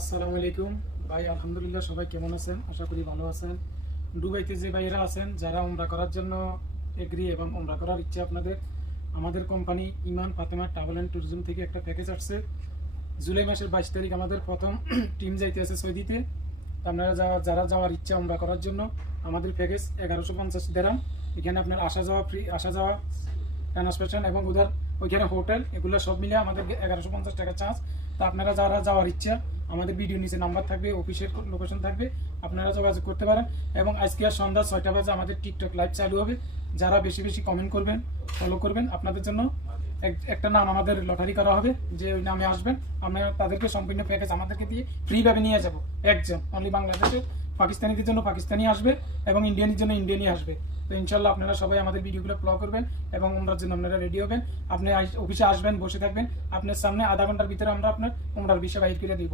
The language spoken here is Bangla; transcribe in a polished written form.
আসসালামু আলাইকুম ভাই, আলহামদুলিল্লাহ। সবাই কেমন আছেন? আশা করি ভালো আছেন। দুবাইতে যে ভাইয়েরা আছেন, যারা উমরা করার জন্য এগ্রি এবং উমরা করার ইচ্ছা আপনাদের, আমাদের company Iman Fatema travel and tourism থেকে একটা প্যাকেজ আসছে। জুলাই মাসের 22 তারিখ আমাদের প্রথম টিম যাইতে আছে সৌদিতে। আপনারা যারা যাওয়ার ইচ্ছা উমরা করার জন্য, আমাদের প্যাকেজ 1150 দিরহাম। এখানে আপনার আসা যাওয়া ফ্রি, আসা যাওয়া ট্রান্সপোর্টেশন এবং ওইখানে হোটেল, এগুলো সব মিলে আমাদের 1150 টাকা চার্জ। তা আপনারা যারা যাওয়ার ইচ্ছা, আমাদের ভিডিও নিচে নাম্বার থাকবে, অফিসের লোকেশন থাকবে, আপনারা যোগাযোগ করতে পারেন। এবং আজকে আর সন্ধ্যা 6টা বাজে আমাদের টিকটক লাইভ চালু হবে। যারা বেশি বেশি কমেন্ট করবেন, ফলো করবেন, আপনাদের জন্য একটা নাম আমাদের লটারি করা হবে। যে ওই নামে আসবেন, আমরা তাদেরকে সম্পূর্ণ প্যাকেজ আমাদেরকে দিয়ে ফ্রিভাবে নিয়ে যাব। একজন অনলি বাংলাদেশে, পাকিস্তানিদের জন্য পাকিস্তানি আসবে এবং ইন্ডিয়ানের জন্য ইন্ডিয়ানই আসবে। তো ইনশাল্লাহ আপনারা সবাই আমাদের ভিডিওগুলো ফলো করবেন এবং উমরার জন্য আপনারা রেডি হবেন। আপনি অফিসে আসবেন, বসে থাকবেন, আপনার সামনে আধা ঘন্টার ভিতরে আমরা আপনার উমরার ভিসা বাইর করে দিব।